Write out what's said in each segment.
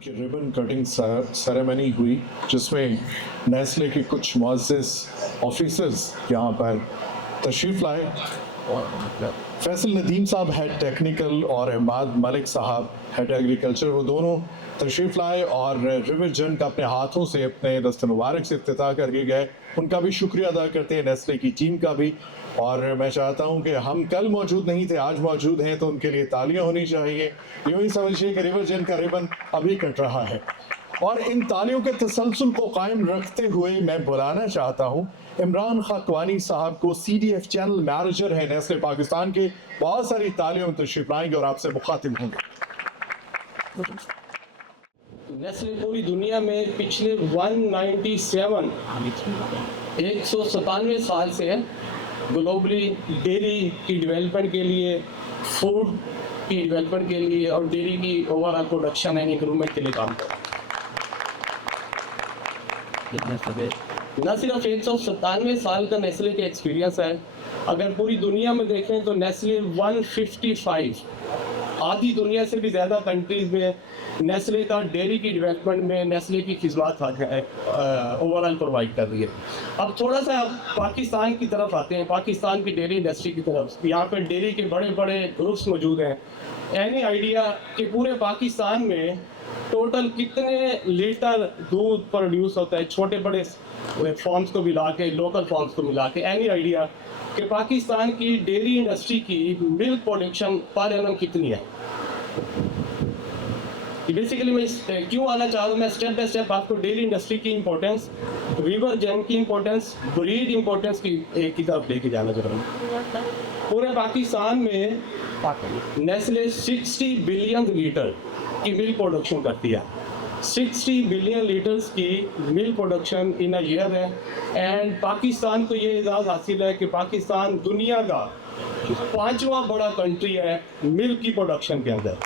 की ribbon cutting ceremony हुई जिसमें नेस्ले के कुछ मुअज़्ज़िज़ ऑफिसर्स यहाँ पर तशरीफ़ लाए। फैसल नदीम साहब हेड टेक्निकल और इमाद मलिक साहब हेड एग्रीकल्चर, वो दोनों तशरीफ़ लाए और रिवर जन का अपने हाथों से अपने दस्त मुबारक से इफ्तिताह करके गए। उनका भी शुक्रिया अदा करते हैं, नेस्ले की टीम का भी। और मैं चाहता हूं कि हम कल मौजूद नहीं थे, आज मौजूद हैं, तो उनके लिए तालियां होनी चाहिए। यूँ ही समझिए कि रिवर जन का रिबन अभी कट रहा है। और इन तालियों के तसलसल को कायम रखते हुए मैं बुलाना चाहता हूँ इमरान खाकवानी साहब को, CDF चैनल मैनेजर है नेस्ले पाकिस्तान के। बहुत सारी तालियों में तशरीफ लाएंगे और आपसे मुखातिब होंगे। नेस्ले पूरी दुनिया में पिछले 197 साल से ग्लोबली डेयरी की डेवलपमेंट के लिए, फूड की डेवलपमेंट के लिए और डेयरी की ओवरऑल प्रोडक्शन एंड इंप्रूवमेंट के लिए काम कर रहा है। न सिर्फ 197 साल का नेस्ले का एक्सपीरियंस है, अगर पूरी दुनिया में देखें तो नेस्ले 155 आधी दुनिया से भी ज़्यादा कंट्रीज़ में नेस्ले का डेयरी की डेवलपमेंट में नेस्ले की खिदमत ओवरऑल प्रोवाइड कर रही है। अब थोड़ा सा पाकिस्तान की तरफ आते हैं, पाकिस्तान की डेयरी इंडस्ट्री की तरफ। यहाँ पर डेयरी के बड़े बड़े ग्रुप्स मौजूद हैं। एनी आइडिया कि पूरे पाकिस्तान में टोटल कितने लीटर दूध प्रोड्यूस होता है, छोटे बड़े फॉर्म्स को मिला के, लोकल फॉर्म्स को मिला के? एनी आइडिया कि पाकिस्तान की डेयरी इंडस्ट्री की मिल्क प्रोडक्शन पर एनम कितनी है? बेसिकली मैं क्यों आना चाह रहा हूँ, मैं स्टेप बाय स्टेप आपको डेयरी इंडस्ट्री की इंपॉर्टेंस, रिवर जैम की इंपॉर्टेंस, ब्रीड इंपॉर्टेंस की एक की तरफ लेके जाना चाह रहा हूँ। पूरे पाकिस्तान में नेस्ले 60 बिलियन लीटर की मिल्क प्रोडक्शन करती है। 60 बिलियन लीटर्स की milk production in a year है। एंड पाकिस्तान को ये एजाज़ हासिल है कि पाकिस्तान दुनिया का 5वां बड़ा कंट्री है मिल्क की प्रोडक्शन के अंदर।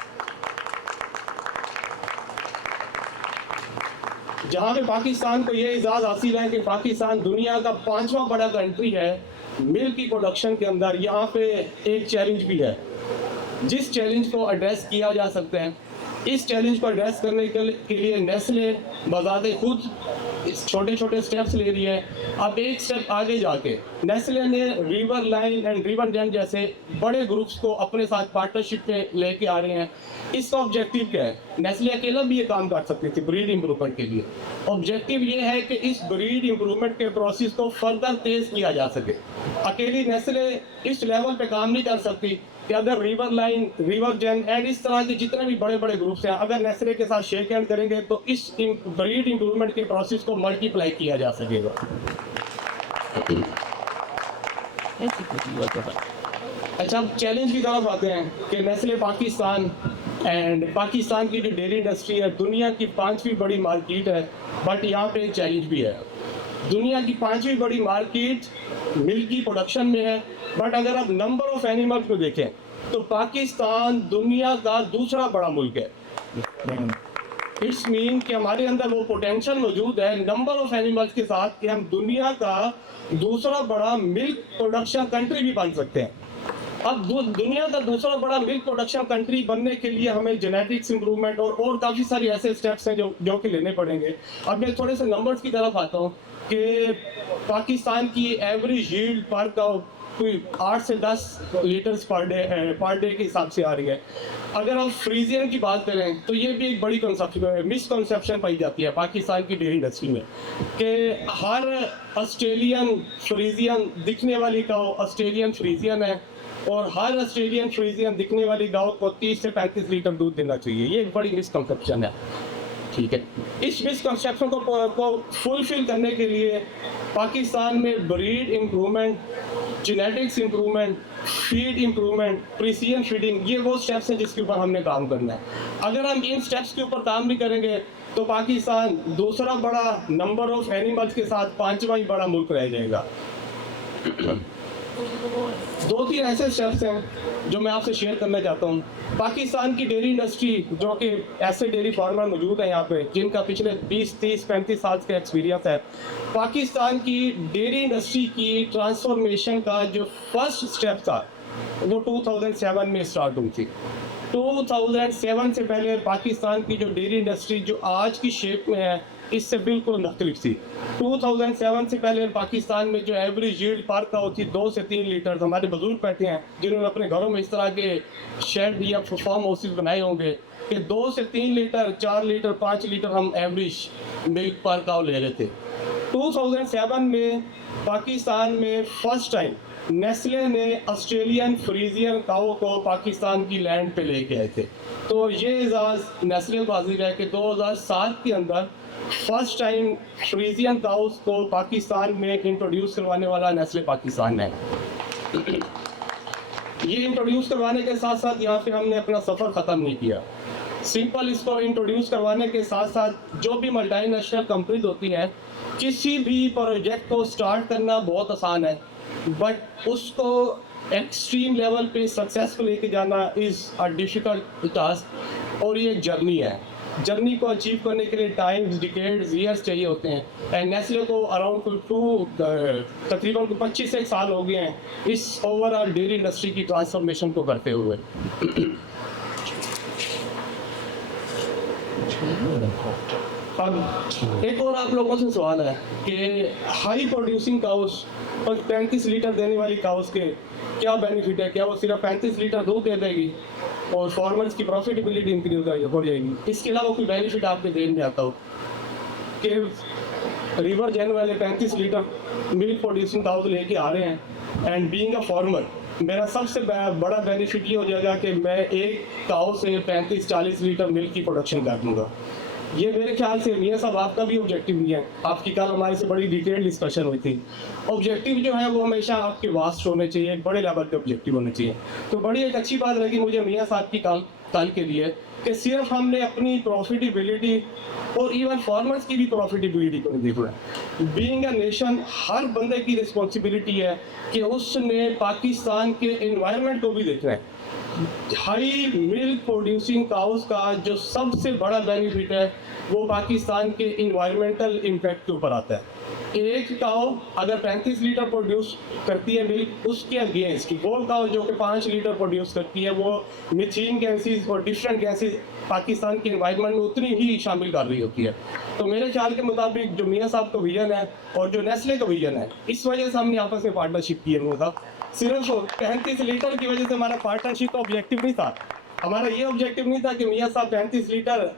जहाँ पे पाकिस्तान को ये एजाज़ हासिल है कि पाकिस्तान दुनिया का 5वां बड़ा कंट्री है मिल्क की प्रोडक्शन के अंदर, यहाँ पे एक चैलेंज भी है जिस चैलेंज को एड्रेस किया जा सकता है। इस चैलेंज को एड्रेस करने के लिए नेस्ले बजाते खुद छोटे छोटे स्टेप्स ले रही है। अब एक स्टेप आगे जाके नेस्ले ने river line and river jam जैसे बड़े ग्रुप्स को अपने साथ पार्टनरशिप में लेके आ रहे हैं। इसका ऑब्जेक्टिव क्या है? नेस्ले अकेला भी ये काम कर सकती थी ब्रीड इम्प्रूवमेंट के लिए। ऑब्जेक्टिव ये है कि इस ब्रीड इम्प्रूवमेंट के प्रोसेस को फर्दर तेज किया जा सके। अकेली नेस्ले इस लेवल पे काम नहीं कर सकती कि अगर river line, river jam and इस तरह के जितने भी बड़े बड़े ग्रुप्स हैं, अगर नेस्ले के साथ शेक हैंड करेंगे तो इस ब्रीड इम्प्रूवमेंट के प्रोसेस को मल्टीप्लाई किया जा सकेगा। अच्छा, अब चैलेंज की तरफ आते हैं कि नेस्ले पाकिस्तान पाकिस्तान की जो डेयरी इंडस्ट्री है दुनिया की 5वीं बड़ी मार्केट है, बट यहाँ पे एक चैलेंज भी है। दुनिया की 5वीं बड़ी मार्केट मिल्क की प्रोडक्शन में है, बट अगर आप नंबर ऑफ एनिमल्स को देखें तो पाकिस्तान दुनिया का दूसरा बड़ा मुल्क है। इट्स मीन कि हमारे अंदर वो पोटेंशियल मौजूद है नंबर ऑफ एनिमल्स के साथ कि हम दुनिया का दूसरा बड़ा मिल्क प्रोडक्शन कंट्री भी बन सकते हैं। अब दुनिया का दूसरा बड़ा मिल्क प्रोडक्शन कंट्री बनने के लिए हमें जेनेटिक्स इंप्रूवमेंट और काफ़ी सारे ऐसे स्टेप्स हैं जो कि लेने पड़ेंगे। अब मैं थोड़े से नंबर्स की तरफ आता हूँ कि पाकिस्तान की एवरेज यील्ड पर का कोई 8 से 10 लीटर्स पर डे के हिसाब से आ रही है। अगर हम फ्रीजियन की बात करें तो ये भी एक बड़ी मिसकंसेप्शन पाई जाती है पाकिस्तान की डेयरी इंडस्ट्री में कि हर ऑस्ट्रेलियन फ्रीजियन दिखने वाली काऊ ऑस्ट्रेलियन फ्रीजियन है और हर ऑस्ट्रेलियन फ्रीजियन दिखने वाली गाँव को 30 से 35 लीटर दूध देना चाहिए। ये एक बड़ी मिसकंसेप्शन है। ठीक है, इस मिसकंसेप्शन को फुलफिल करने के लिए पाकिस्तान में breed improvement, genetics improvement, feed improvement, precision feeding, ये वो स्टेप्स हैं जिसके ऊपर हमने काम करना है। अगर हम इन स्टेप्स के ऊपर काम नहीं करेंगे तो पाकिस्तान दूसरा बड़ा नंबर ऑफ एनिमल्स के साथ 5वां ही बड़ा मुल्क रह जाएगा। 2-3 ऐसे स्टेप्स हैं जो मैं आपसे शेयर करना चाहता हूँ। पाकिस्तान की डेयरी इंडस्ट्री, जो कि ऐसे डेयरी फार्मर मौजूद हैं यहाँ पे जिनका पिछले 20, 30, 35 साल का एक्सपीरियंस है। पाकिस्तान की डेयरी इंडस्ट्री की ट्रांसफॉर्मेशन का जो फर्स्ट स्टेप था वो 2007 में स्टार्ट हुई थी। 2007 से पहले पाकिस्तान की जो डेयरी इंडस्ट्री जो आज की शेप में है इससे बिल्कुल मुख्तलिफ थी। 2007 से पहले पाकिस्तान में जो एवरेज यील्ड पार का होती 2 से 3 लीटर, हमारे बुजुर्ग कहते हैं जिन्होंने अपने घरों में इस तरह के शेड या फार्म हाउसेस बनाए होंगे कि 2 से 3 लीटर, 4 लीटर, 5 लीटर हम एवरेज मिल्क पर काउ ले रहे थे। 2007 में पाकिस्तान में फर्स्ट टाइम नेस्ले ने ऑस्ट्रेलियन फ्रीजियन काऊ को पाकिस्तान की लैंड पे लेके आए थे। तो ये एजाज़ नेस्ले को हासिल है कि 2007 के अंदर फर्स्ट टाइम फ्रीजियन काउस को पाकिस्तान में इंट्रोड्यूस करवाने वाला नेस्ले पाकिस्तान है। ये इंट्रोड्यूस करवाने के साथ साथ यहाँ पे हमने अपना सफ़र ख़त्म नहीं किया। सिंपल इसको इंट्रोड्यूस करवाने के साथ साथ जो भी मल्टीनेशनल कंपनीज होती हैं, किसी भी प्रोजेक्ट को स्टार्ट करना बहुत आसान है, बट उसको एक्सट्रीम लेवल पे सक्सेसफुल लेके जाना इज़ अ डिफ़िकल्ट टास्क और ये जर्नी है। जर्नी को अचीव करने के लिए टाइम्स, डिकेड्स, ईयर्स चाहिए होते हैं। एंड नेस्ले को अराउंड तकरीबन 25 एक साल हो गए हैं इस ओवरऑल डेयरी इंडस्ट्री की ट्रांसफॉर्मेशन को करते हुए। अब एक और आप लोगों से सवाल है कि हाई प्रोड्यूसिंग काउस और 35 लीटर देने वाली काउस के क्या बेनिफिट है? क्या वो सिर्फ 35 लीटर दूध दे देगी और फार्मर्स की प्रॉफिटेबिलिटी इंक्रीज हो जाएगी? इसके अलावा कोई बेनिफिट आपके देन में आता हो कि रिवर जैन वाले 35 लीटर मिल्क प्रोड्यूसिंग काउस लेके आ रहे हैं एंड बीइंग अ फार्मर मेरा सबसे बड़ा बेनिफिट ये हो जाएगा कि मैं एक काऊ से 35-40 लीटर मिल्क की प्रोडक्शन कर दूँगा। ये मेरे ख्याल से मियां साहब आपका भी ऑब्जेक्टिव नहीं है। आपकी कल हमारे से बड़ी डिटेल डिस्कशन हुई थी। ऑब्जेक्टिव जो है वो हमेशा आपके वास्ट होने चाहिए, एक बड़े लेवल के ऑब्जेक्टिव होने चाहिए। तो बड़ी एक अच्छी बात लगी मुझे मियां साहब की कल के लिए कि सिर्फ हमने अपनी प्रॉफिटेबिलिटी और इवन फार्मर्स की भी प्रॉफिटेबिलिटी को नहीं देखना है। बीइंग अ नेशन हर बंदे की रिस्पॉन्सिबिलिटी है कि उसने पाकिस्तान के एनवायरनमेंट को भी देखना है। हाई मिल्क प्रोड्यूसिंग काउस का जो सबसे बड़ा बेनिफिट है वो पाकिस्तान के इन्वायरमेंटल इम्पैक्ट के ऊपर आता है। एक काऊ अगर 35 लीटर प्रोड्यूस करती है मिल्क, उसके अगेंस्ट वो काऊ जो कि 5 लीटर प्रोड्यूस करती है वो मीथेन गैसेस और डिफरेंट गैसेस पाकिस्तान के इन्वायरमेंट में उतनी ही शामिल कर रही होती है। तो मेरे ख्याल के मुताबिक जो मियां साहब का विजन है और जो नेस्ले का विजन है, इस वजह से हमने आपस में पार्टनरशिप किया हुआ था। सिर्फ 35 लीटर की वजह से हमारा पार्टनरशिप का ऑब्जेक्टिव नहीं था। हमारा ये ऑब्जेक्टिव नहीं था कि मियां साहब 35 लीटर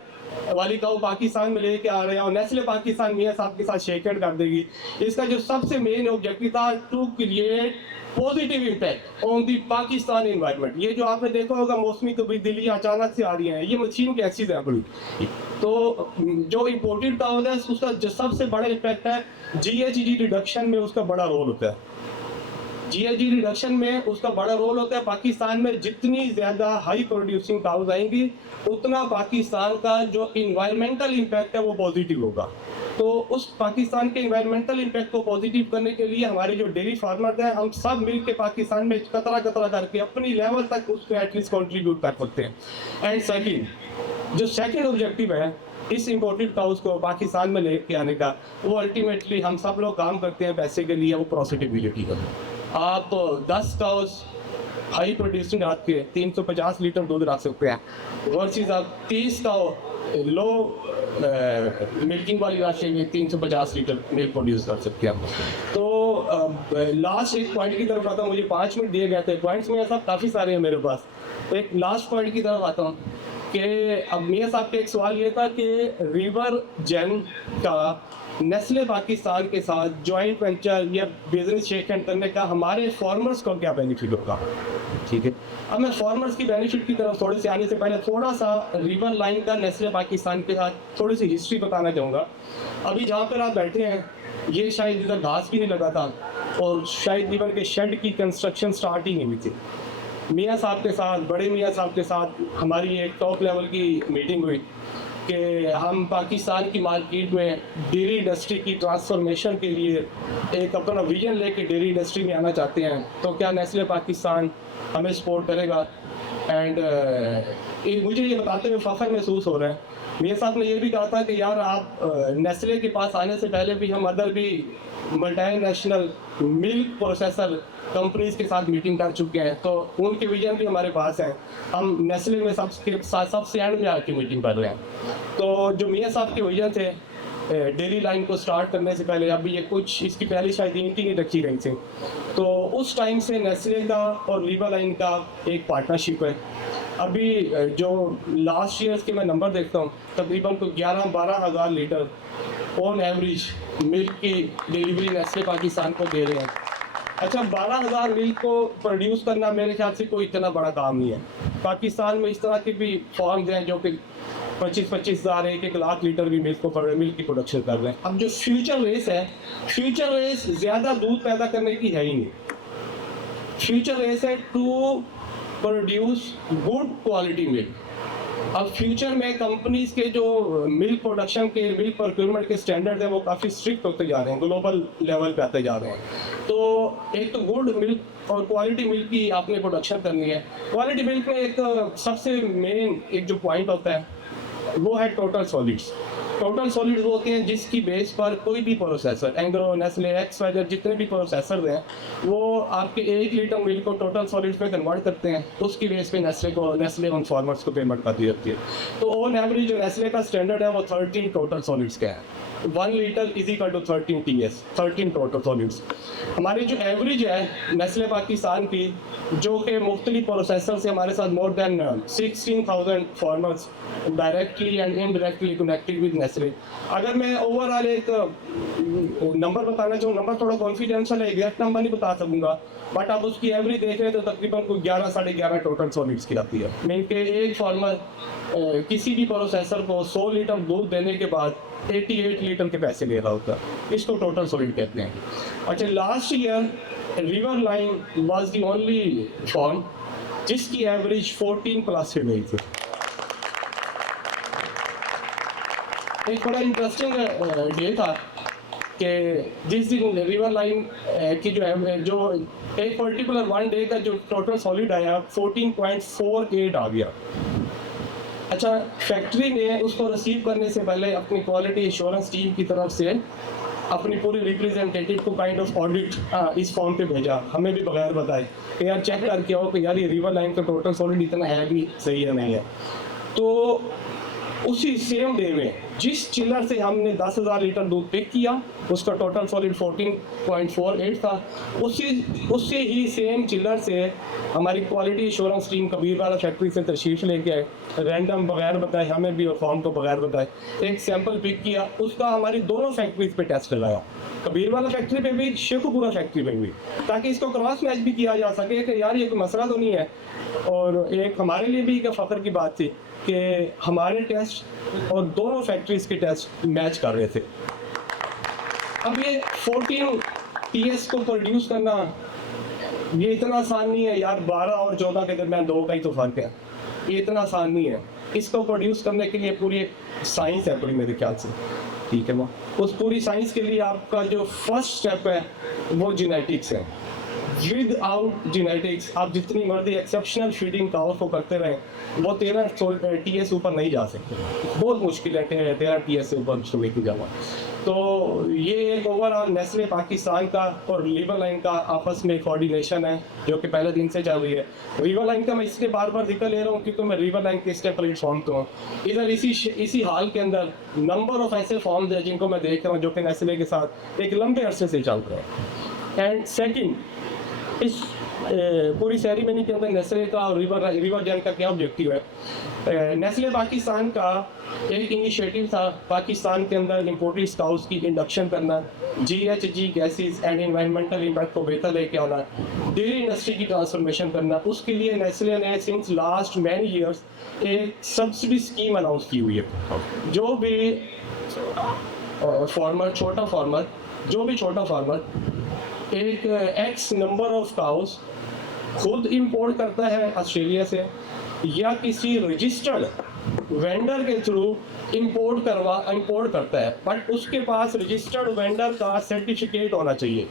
वाली काऊ पाकिस्तान में लेके आ रहे हैं और नेस्ले पाकिस्तान मियां साहब के साथ शेक हैंड कर देगी। इसका जो सबसे मेन ऑब्जेक्टिव था to create positive impact on the Pakistan environment. ये जो आपने देखा होगा मौसमी तब्दीलियां अचानक से आ रही हैं, ये मशीन गैसेज है बड़ी। तो जो इम्पोर्टेड काऊ है उसका जो सबसे बड़ा इम्पैक्ट है GHG रिडक्शन में उसका बड़ा रोल होता है। GHG रिडक्शन में उसका बड़ा रोल होता है। पाकिस्तान में जितनी ज़्यादा हाई प्रोड्यूसिंग काउज आएंगी उतना पाकिस्तान का जो इन्वायरमेंटल इम्पैक्ट है वो पॉजिटिव होगा। तो उस पाकिस्तान के इन्वायरमेंटल इम्पैक्ट को पॉजिटिव करने के लिए हमारे जो डेयरी फार्मर्स हैं हम सब मिल के पाकिस्तान में कतरा कतरा करके अपनी लेवल तक उसको एटलीस्ट कॉन्ट्रीब्यूट कर सकते हैं। एंड सेकेंड जो सेकेंड ऑब्जेक्टिव है इस इम्पोर्टेड काउस को पाकिस्तान में लेके आने का, वो अल्टीमेटली हम सब लोग काम करते हैं पैसे के लिए, वो प्रॉफिटेबिलिटी का। आप 10 काउस हाई प्रोड्यूसिंग रख के 350 लीटर दूध रख सकते हैं वर्सेस आप 30 काउ लो मिल्किंग वाली राशि में 350 लीटर मिल्क प्रोड्यूस कर सकते हैं। तो लास्ट एक पॉइंट की तरफ आता हूँ। मुझे 5 मिनट दिए गए थे, पॉइंट्स में सब काफ़ी सारे हैं मेरे पास। तो एक लास्ट पॉइंट की तरफ आता हूँ कि अब मियां साहब का एक सवाल ये था कि रिवर जैन का नेस्ले पाकिस्तान के साथ जॉइंट वेंचर या बिजनेस शेक हैंड करने का हमारे फार्मर्स को क्या बेनिफिट होगा। ठीक है, अब मैं फार्मर्स की बेनिफिट की तरफ थोड़े से आने से पहले थोड़ा सा रिवर लाइन का नेस्ले पाकिस्तान के साथ थोड़ी सी हिस्ट्री बताना चाहूँगा। अभी जहाँ पर आप बैठे हैं ये शायद इधर घास भी नहीं लगा था और शायद रिवर के शेड की कंस्ट्रक्शन स्टार्ट ही नहीं हुई थी। मियां साहब के साथ, बड़े मियां साहब के साथ हमारी एक टॉप लेवल की मीटिंग हुई कि हम पाकिस्तान की मार्केट में डेयरी इंडस्ट्री की ट्रांसफॉर्मेशन के लिए एक अपना विजन लेके डेयरी इंडस्ट्री में आना चाहते हैं, तो क्या नेस्ले पाकिस्तान हमें सपोर्ट करेगा। एंड मुझे ये बताते हुए फ़ख्र महसूस हो रहा है मियां साहब ने ये भी कहा था कि यार आप नेस्ले के पास आने से पहले भी हम अदर भी मल्टीनेशनल मिल्क प्रोसेसर कंपनीज के साथ मीटिंग कर चुके हैं, तो उनके विजन भी हमारे पास हैं। हम नेस्ले में सबसे एंड में आके मीटिंग कर रहे हैं। तो जो मियां साहब के विजन थे डेयरी लाइन को स्टार्ट करने से पहले, अभी ये कुछ इसकी पहली शायद मीटिंग ही रखी गई थी, तो उस टाइम से नेस्ले का और रीवा लाइन का एक पार्टनरशिप है। अभी जो लास्ट ईयर के मैं नंबर देखता हूँ, तकरीबन तो 11-12 हज़ार लीटर ऑन एवरेज मिल्क की डिलीवरी नेस्ले पाकिस्तान को दे रहे हैं। अच्छा, 12,000 मिल्क को प्रोड्यूस करना मेरे ख्याल से कोई इतना बड़ा काम नहीं है। पाकिस्तान में इस तरह के भी फार्म्स हैं जो कि 25-25 हज़ार 1-1 लाख लीटर भी मिल्क की प्रोडक्शन कर रहे हैं। अब जो फ्यूचर रेस है, फ्यूचर रेस ज़्यादा दूध पैदा करने की है ही नहीं। फ्यूचर रेस है to produce good quality milk. अब फ्यूचर में कंपनीज के जो मिल्क प्रोडक्शन के, मिल्क प्रोक्योरमेंट के स्टैंडर्ड हैं वो काफ़ी स्ट्रिक्ट होते जा रहे हैं, ग्लोबल लेवल पे आते जा रहे हैं। तो एक तो गुड मिल्क और क्वालिटी मिल्क की आपने प्रोडक्शन करनी है। क्वालिटी मिल्क में एक सबसे मेन एक जो पॉइंट होता है वो है टोटल सॉलिड्स। टोटल सॉलिड्स वो होते हैं जिसकी बेस पर कोई भी प्रोसेसर, एंग्रो, नेस्ले, एक्स-वाई जितने भी प्रोसेसर हैं वो आपके 1 लीटर मिल्क को टोटल सॉलिड्स में कन्वर्ट करते हैं। उसकी बेस पे नेस्ले उन फार्मर्स को पेमेंट करती रहती है। तो ऑन एवरेज जो नेस्ले का स्टैंडर्ड है वो 13 टोटल सॉलिड्स का है। 1 litre is equal to 13 TS, 13 total solids. हमारी जो एवरेज है नेस्ले पाकिस्तान की, जो कि मुख्तलिफ प्रोसेसर से हमारे साथ more than 16,000 farmers directly and indirectly connected with Nestle. अगर मैं ओवरऑल एक नंबर बताना चाहूँ, नंबर थोड़ा कॉन्फिडेंशियल है, एग्जैक्ट नंबर नहीं बता सकूँगा, बट आप उसकी एवरेज देख रहे हैं तो तकरीबन कोई 11-11.5 टोटल सॉलिड्स की आती है। मीन के एक फार्मर किसी भी प्रोसेसर को 100 लीटर दूध देने के बाद 88 लीटर के पैसे ले रहा होता है। इसको टोटल सॉलिड कहते हैं। अच्छा, last year river line was the only form जिसकी एवरेज 14+ से गई थी। एक बड़ा इंटरेस्टिंग डे था कि जिस दिन रिवर लाइन की जो एक पर्टिकुलर 1 डे का जो टोटल सॉलिड आया 14.48 आ गया। अच्छा, फैक्ट्री ने उसको रिसीव करने से पहले अपनी क्वालिटी एश्योरेंस टीम की तरफ से अपनी पूरी रिप्रेजेंटेटिव को काइंड ऑफ ऑडिट इस फॉर्म पे भेजा, हमें भी बगैर बताए कि यार चेक करके आओ कि यार ये रिवर लाइन का टोटल सॉलिड इतना है भी सही है नहीं है। तो उसी सेम डे में जिस चिल्लर से हमने 10,000 लीटर दूध पिक किया उसका टोटल सॉलिड 14.48 था, उससे ही सेम चिल्लर से हमारी क्वालिटी एश्योरेंस टीम कबीर वाला फैक्ट्री से तशरीफ लेके आए, रैंडम बगैर बताए हमें भी और फॉर्म को बगैर बताए एक सैंपल पिक किया, उसका हमारी दोनों फैक्ट्रीज पे टेस्ट लगाया, कबीर वाला फैक्ट्री पे भी, शेखुपुरा फैक्ट्री पे भी, ताकि इसको क्रॉस मैच भी किया जा सके कि यार ये कोई मसला तो नहीं है। और एक हमारे लिए भी एक फ़ख्र की बात थी कि हमारे टेस्ट और दोनों फैक्ट्रीज के टेस्ट मैच कर रहे थे। अब ये 14 TS को प्रोड्यूस करना ये इतना आसान नहीं है यार, 12 और 14 के दरमियान 2 का ही तो फर्क है, ये इतना आसान नहीं है। इसको प्रोड्यूस करने के लिए पूरी एक साइंस है पूरी मेरे ख्याल से, ठीक है वो। उस पूरी साइंस के लिए आपका जो फर्स्ट स्टेप है वो जेनेटिक्स है। विदाउट जेनेटिक्स आप जितनी मर्जी एक्सेप्शनल फीडिंग काउस को करते रहें वो 13 TS ऊपर नहीं जा सकते, बहुत मुश्किल है 13 TS से ऊपर सुबह की जावा। तो ये एक ओवरऑल नेस्ले पाकिस्तान का और रिवर लाइन का आपस में कोऑर्डिनेशन है जो कि पहले दिन से चल रही है। रिवर लाइन का मैं इसलिए बार बार जिक्र ले रहा हूँ क्योंकि मैं रिवर लाइन के स्टेप प्लेटफॉर्म तो हूँ। इधर इसी हाल के अंदर नंबर ऑफ ऐसे फॉर्म्स हैं जिनको मैं देख रहा हूँ जो कि नेस्ले के साथ एक लंबे अरसे से चल रहे हैं। एंड सेकेंड, इस पूरी सेरेमनी के अंदर नेस्ले का और रिवर जैन का क्या ऑब्जेक्टिव है। नेस्ले पाकिस्तान का एक इनिशिएटिव था पाकिस्तान के अंदर इम्पोर्टेड काउस की इंडक्शन करना, GHG gases and environmental impact को बेहतर लेके आना, डेयरी इंडस्ट्री की ट्रांसफॉर्मेशन करना। उसके लिए नेस्ले ने सिंस लास्ट मैनी ईयर्स एक सब्सिडी स्कीम अनाउंस की हुई है। जो भी फार्मर, छोटा फार्मर एक X नंबर ऑफ काउस खुद इंपोर्ट करता है ऑस्ट्रेलिया से या किसी रजिस्टर्ड वेंडर के थ्रू इंपोर्ट करता है, बट उसके पास रजिस्टर्ड वेंडर का सर्टिफिकेट होना चाहिए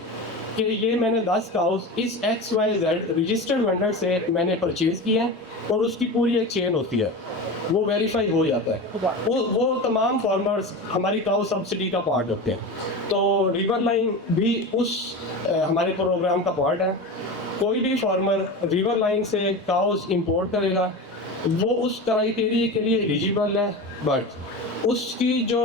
कि ये मैंने 10 काउस इस XYZ रजिस्टर्ड वेंडर से मैंने परचेज किया है और उसकी पूरी एक चेन होती है। वो वेरीफाई हो जाता है। वो तमाम फार्मर्स हमारी काउ सब्सिडी का पार्ट होते हैं। तो रिवर लाइन भी उस हमारे प्रोग्राम का पार्ट है। कोई भी फार्मर रिवर लाइन से काउस इंपोर्ट करेगा वो उस क्राइटेरिया के लिए एलिजिबल है, बट उसकी जो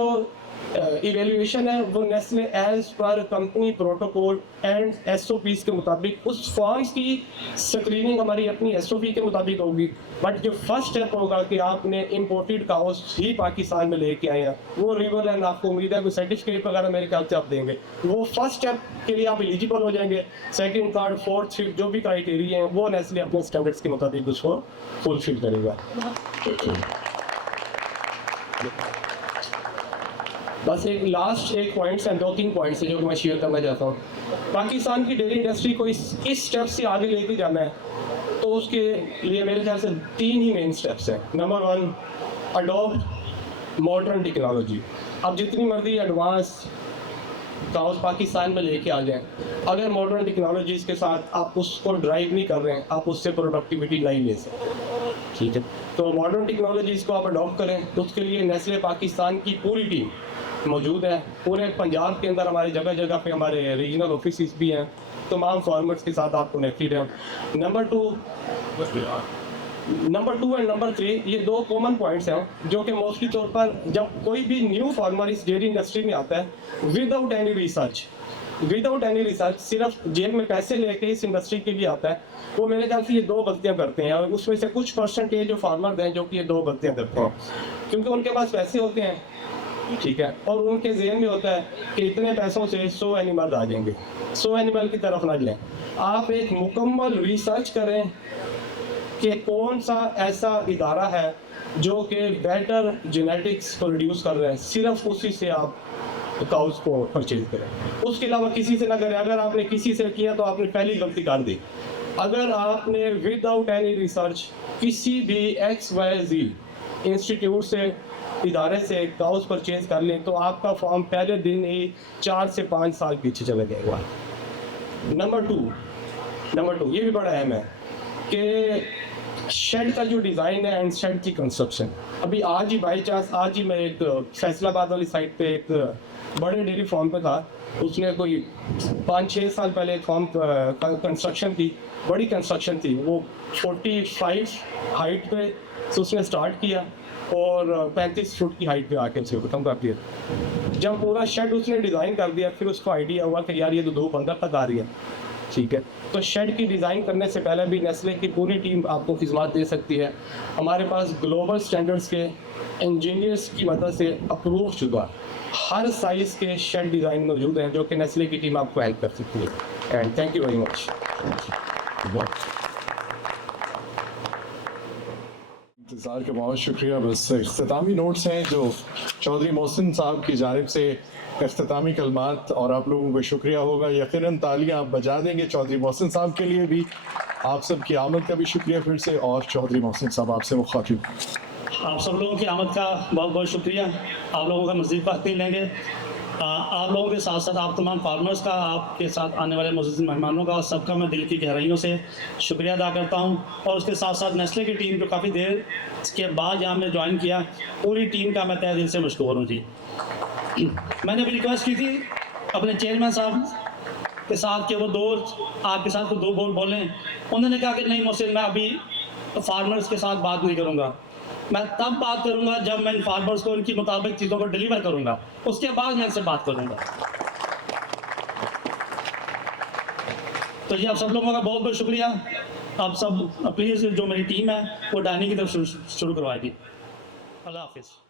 इवेल्युएशन है वो Nestle as per company protocol and SOPs के मुताबिक उस फार्म्स की स्क्रीनिंग हमारी अपनी एसओपी के मुताबिक होगी। बट जो फर्स्ट स्टेप होगा कि आपने इंपोर्टेड काउस ही पाकिस्तान में लेके आए हैं, वो रिवर लाइन आपको उम्मीद है कोई सर्टिफिकेट वगैरह मेरे ख्याल से आप देंगे, वो फर्स्ट स्टेप के लिए आप एलिजिबल हो जाएंगे। सेकंड, थर्ड, फोर्थ, फिफ्थ जो भी क्राइटेरिया हैं वो नेस्ले अपने स्टैंडर्ड्स के मुताबिक उसको फुलफिल करेगा। बस एक लास्ट एक पॉइंट्स हैं, 2-3 पॉइंट्स हैं जो मैं शेयर करना चाहता हूँ। पाकिस्तान की डेयरी इंडस्ट्री को इस स्टेप से आगे लेके जाना है तो उसके लिए मेरे ख्याल से 3 ही मेन स्टेप्स हैं। Number 1, adopt modern technology. अब जितनी मर्जी एडवांस काउस पाकिस्तान में लेके आ जाएं, अगर मॉडर्न टेक्नोलॉजीज़ के साथ आप उसको ड्राइव नहीं कर रहे हैं, आप उससे प्रोडक्टिविटी नहीं ले सकते, ठीक है। तो मॉडर्न टेक्नोलॉजीज़ को आप अडॉप्ट करें, तो उसके लिए नेस्ले पाकिस्तान की पूरी टीम मौजूद है। पूरे पंजाब के अंदर हमारे जगह जगह पे हमारे रीजनल ऑफिस भी हैं, तमाम फार्मर्स के साथ आप कनेक्टेड हैं। नंबर 2 एंड नंबर 3 ये 2 कॉमन पॉइंट्स हैं जो कि मोस्टली तौर पर जब कोई भी न्यू फार्मर इस डेयरी इंडस्ट्री में आता है विदाउट एनी रिसर्च सिर्फ जेब में पैसे लेके इस इंडस्ट्री के लिए आता है, वो मेरे ख्याल से ये 2 गलतियां करते हैं। और उसमें से कुछ परसेंटेज जो फार्मर हैं जो कि ये 2 गलतियां करते हैं, क्योंकि उनके पास पैसे होते हैं, ठीक है, और उनके ज़हन में होता है कि इतने पैसों से 100 एनिमल आ जाएंगे। 100 एनिमल की तरफ ना जाएं, आप एक मुकम्मल रिसर्च करें कि कौन सा ऐसा इदारा है जो कि बेटर जेनेटिक्स प्रोड्यूस कर रहा है, सिर्फ उसी से आप काउस को परचेज करें, उसके अलावा किसी से ना करें। अगर आपने किसी से किया तो आपने पहली गलती कर दी। अगर आपने विदाउट एनी रिसर्च किसी भी XYZ इंस्टीट्यूट से, इदारे से काउस परचेज कर लें तो आपका फॉर्म पहले दिन ही 4 से 5 साल पीछे चला जाएगा। नंबर 2 ये भी बड़ा अहम है कि शेड का जो डिज़ाइन है एंड शेड की कंस्ट्रक्शन। अभी आज ही बाई चांस आज ही मैं एक फैसलाबाद वाली साइड पे एक बड़े डेयरी फार्म पे था, उसने कोई 5-6 साल पहले एक फार्म कंस्ट्रक्शन की, बड़ी कंस्ट्रक्शन थी, वो 45 हाइट पे तो उसने स्टार्ट किया और 35 फुट की हाइट पे आके उसे खत्म कर दिया। जब पूरा शेड उसने डिज़ाइन कर दिया फिर उसको आइडिया हुआ कि यार ये तो 2 बंदा तक आ रही है, ठीक है। तो शेड की डिज़ाइन करने से पहले भी नेस्ले की पूरी टीम आपको खिदमत दे सकती है। हमारे पास ग्लोबल स्टैंडर्ड्स के इंजीनियर्स की मदद से अप्रूव शुदा हर साइज़ के शेड डिज़ाइन मौजूद हैं जो कि नेस्ले की टीम आपको हेल्प कर सकती है। And thank you very much. इंतज़ार का बहुत शुक्रिया। बस इख्तितामी नोट्स हैं जो चौधरी मोहसिन साहब की जानिब से इख्तितामी कलमात, और आप लोगों को शुक्रिया होगा। यकीनन तालियां आप बजा देंगे चौधरी मोहसिन साहब के लिए भी। आप सब की आमद का भी शुक्रिया फिर से। और चौधरी मोहसिन साहब आपसे मुखातिब। आप सब लोगों की आमद का बहुत बहुत शुक्रिया। आप लोगों का मज़ीद वक्त नहीं लेंगे। आप लोगों के साथ साथ आप तमाम फार्मर्स का, आपके साथ आने वाले मुअज़्ज़िज़ मेहमानों का, सबका मैं दिल की गहराइयों से शुक्रिया अदा करता हूं। और उसके साथ साथ नेस्ले की टीम जो काफ़ी देर के बाद यहाँ में ज्वाइन किया, पूरी टीम का मैं तहे दिल से मशकूर हूँ जी। मैंने भी रिक्वेस्ट की थी अपने चेयरमैन साहब के साथ कि वो आपके साथ 2 बोल बोलें। उन्होंने कहा कि नहीं मोहसिन, मैं अभी फार्मर्स के साथ बात नहीं करूँगा, मैं तब बात करूंगा जब मैं इन फार्मर्स को उनकी मुताबिक चीज़ों को डिलीवर करूंगा, उसके बाद मैं इनसे बात करूंगा। तो ये आप सब लोगों का बहुत बहुत शुक्रिया। आप सब प्लीज़ जो मेरी टीम है वो डाइनिंग की तरफ शुरू करवाएगी। अल्लाह हाफिज़।